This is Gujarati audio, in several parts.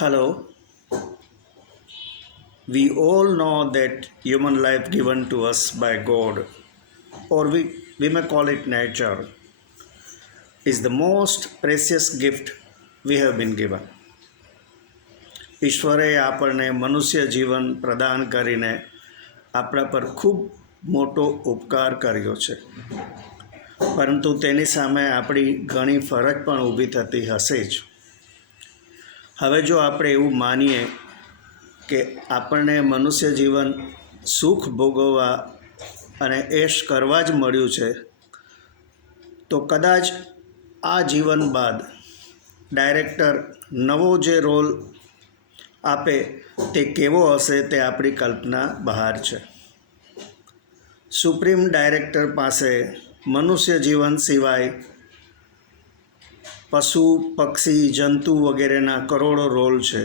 Hello. We all know that human life given to us by God, or we may call it nature, is the most precious gift we have been given. ઈશ્વરે આપણને મનુષ્ય જીવન પ્રદાન કરીને આપણા પર ખૂબ મોટો ઉપકાર કર્યો છે, પરંતુ તેની સામે આપણી ઘણી ફરજ પણ ઊભી થતી હશે જ. હવે જો આપણે એવું માનીએ કે આપણને મનુષ્ય જીવન સુખ ભોગવવા અને એશ કરવા જ મળ્યું છે, તો કદાચ આ જીવન બાદ ડાયરેક્ટર નવો જે રોલ આપે તે કેવો હશે તે આપણી કલ્પના બહાર છે. સુપ્રીમ ડાયરેક્ટર પાસે મનુષ્ય જીવન સિવાય પશુ પક્ષી જંતુ વગેરેના કરોડો રોલ છે.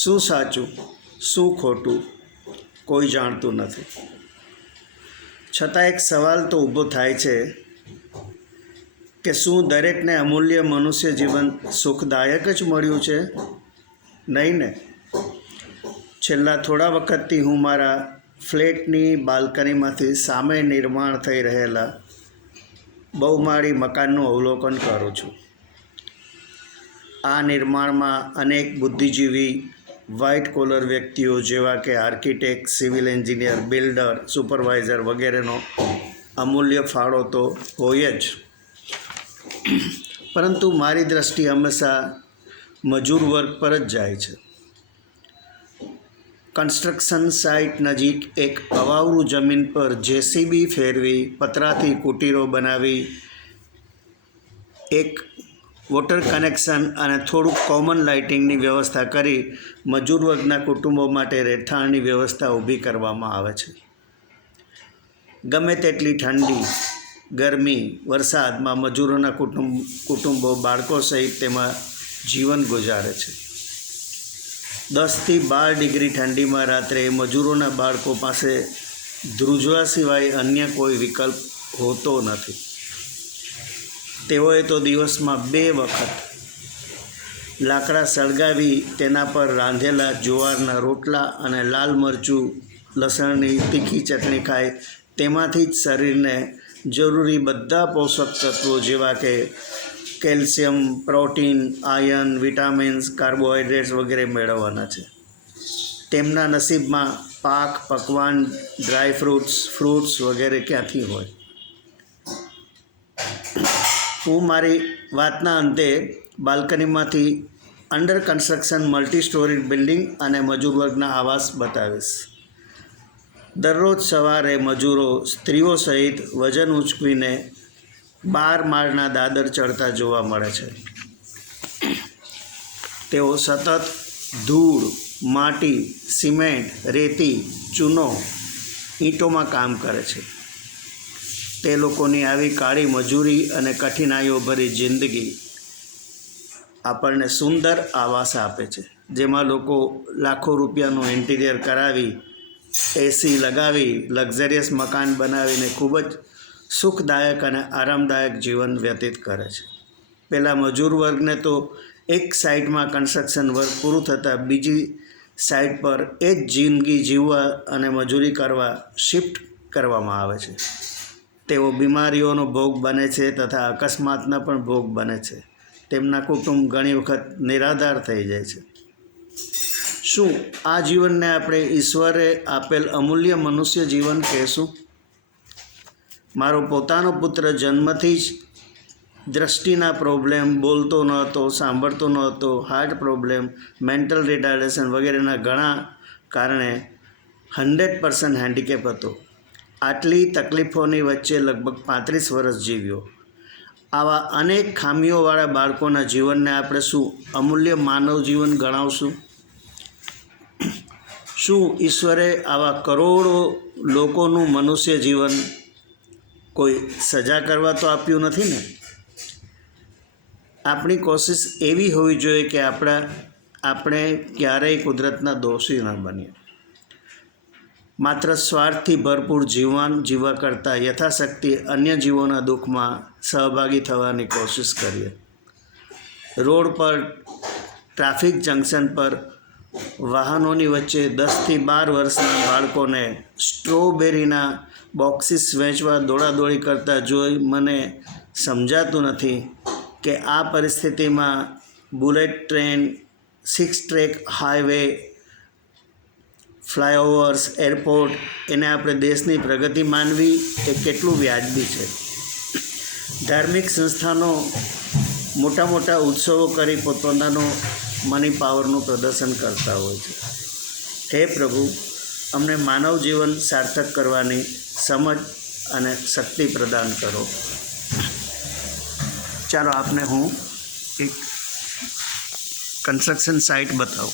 શું સાચું શું ખોટું કોઈ જાણતું નથી. છતાં એક સવાલ તો ઊભો થાય છે કે શું દરેકને અમૂલ્ય મનુષ્ય જીવન સુખદાયક જ મળ્યું છે? નહીં ને. છેલ્લા થોડા વખતથી હું મારા ફ્લેટની બાલ્કનીમાંથી સામે નિર્માણ થઈ રહેલા બહુમાળી મકાનનું અવલોકન કરું છું. આ નિર્માણમાં અનેક બુદ્ધિજીવી વ્હાઇટ કોલર વ્યક્તિઓ જેવા કે architect, civil engineer, builder, supervisor વગેરેનો અમૂલ્ય ફાળો તો હોય જ, પરંતુ મારી દૃષ્ટિ હંમેશા મજૂર વર્ગ પર જ જાય છે. કન્સ્ટ્રક્શન સાઇટ નજીક એક અવાવરું જમીન પર જેસીબી ફેરવી, પતરાથી કુટીરો બનાવી, એક વોટર કનેક્શન અને થોડુંક કોમન લાઇટિંગની વ્યવસ્થા કરી મજૂર વર્ગના કુટુંબો માટે રહેઠાણની વ્યવસ્થા ઊભી કરવામાં આવે છે. ગમે તેટલી ઠંડી, ગરમી, વરસાદમાં મજૂરોના કુટુંબો બાળકો સહિત તેમાં જીવન ગુજારે છે. 10થી 12 ડિગ્રી ઠંડીમાં રાત્રે મજૂરોના બાળકો પાસે ધ્રુજવા સિવાય અન્ય કોઈ વિકલ્પ હોતો નથી. તેઓએ તો દિવસમાં 2 વખત લાકડા સળગાવી તેના પર રાંધેલા જુવારના રોટલા અને લાલ મરચું લસણની તીખી ચટણી ખાય તેમાંથી જ શરીરને જરૂરી બધા પોષક તત્વો જેવા કે calcium, protein, iron, vitamins, carbohydrates વગેરે મેળવવાના છે. તેમના નસીબમાં પાક, પકવાન, ડ્રાય ફ્રૂટ્સ વગેરે ક્યાંથી હોય? હું મારી વાતના અંતે બાલ્કનીમાંથી under construction multi storey building અને મજૂર વર્ગના આવાસ બતાવીશ. દરરોજ સવારે મજૂરો સ્ત્રીઓ સહિત વજન ઉંચકવીને 12 માળના દાદર ચડતા જોવા મળે છે. તેઓ સતત ધૂળ, માટી, સિમેન્ટ, રેતી, ચૂનો, ઈંટોમાં કામ કરે છે. તે લોકોની આવી કાળી મજૂરી અને કઠિનાઈઓ ભરી જિંદગી આપણને સુંદર આવાસ આપે છે, જેમાં લોકો લાખો રૂપિયાનું ઇન્ટિરિયર કરાવી, એસી લગાવી, લક્ઝરિયસ મકાન બનાવીને ખૂબ જ સુખદાયક અને આરામદાયક જીવન વ્યતીત કરે છે. પહેલાં મજૂર વર્ગને તો એક સાઇટમાં કન્સ્ટ્રક્શન વર્ક પૂરું થતાં બીજી સાઇટ પર એ જ જિંદગી જીવવા અને મજૂરી કરવા શિફ્ટ કરવામાં આવે છે. તેઓ બીમારીઓનો ભોગ બને છે તથા અકસ્માતના પણ ભોગ બને છે. તેમના કુટુંબ ઘણી વખત નિરાધાર થઈ જાય છે. શું આ જીવનને આપણે ઈશ્વરે આપેલ અમૂલ્ય મનુષ્ય જીવન કહેશું? મારો પોતાનો પુત્ર જન્મથી જ દૃષ્ટિના પ્રોબ્લેમ, બોલતો ન હતો, સાંભળતો ન હતો, હાર્ટ પ્રોબ્લેમ, મેન્ટલ રિટાર્ડેશન વગેરેના ઘણા કારણે 100% હેન્ડીકેપ હતો. આટલી તકલીફોની વચ્ચે લગભગ 35 વર્ષ જીવ્યો. આવા અનેક ખામીઓવાળા બાળકોના જીવનને આપણે શું અમૂલ્ય માનવ જીવન ગણાવશું? શું ઈશ્વરે આવા કરોડો લોકોનું મનુષ્ય જીવન કોઈ સજા કરવા તો આપ્યું નથી ને? આપણી કોશિશ એવી હોવી જોઈએ કે આપણે ક્યારેય કુદરતના દોષી ન બનીએ. માત્ર સ્વાર્થથી ભરપૂર જીવન જીવવા કરતાં યથાશક્તિ અન્ય જીવોના દુઃખમાં સહભાગી થવાની કોશિશ કરીએ. રોડ પર ટ્રાફિક જંકશન પર વાહનોની વચ્ચે 10થી 12 વર્ષના બાળકોને સ્ટ્રોબેરીના બોક્સિસ વેચવા દોડાદોડી કરતા જોઈ મને સમજાતું નથી કે આ પરિસ્થિતિમાં bullet train, 6 track highway, flyovers, airport એને આપણે દેશની પ્રગતિ માનવી એ કેટલું વ્યાજબી છે. ધાર્મિક સંસ્થાનો મોટા મોટા ઉત્સવો કરી પોતાનો મની પાવરનું પ્રદર્શન કરતા હોય છે. હે પ્રભુ, અમને માનવ જીવન સાર્થક કરવાની સમજ અને શક્તિ પ્રદાન કરો. ચાલો આપને હું એક કન્સ્ટ્રક્શન સાઇટ બતાવું.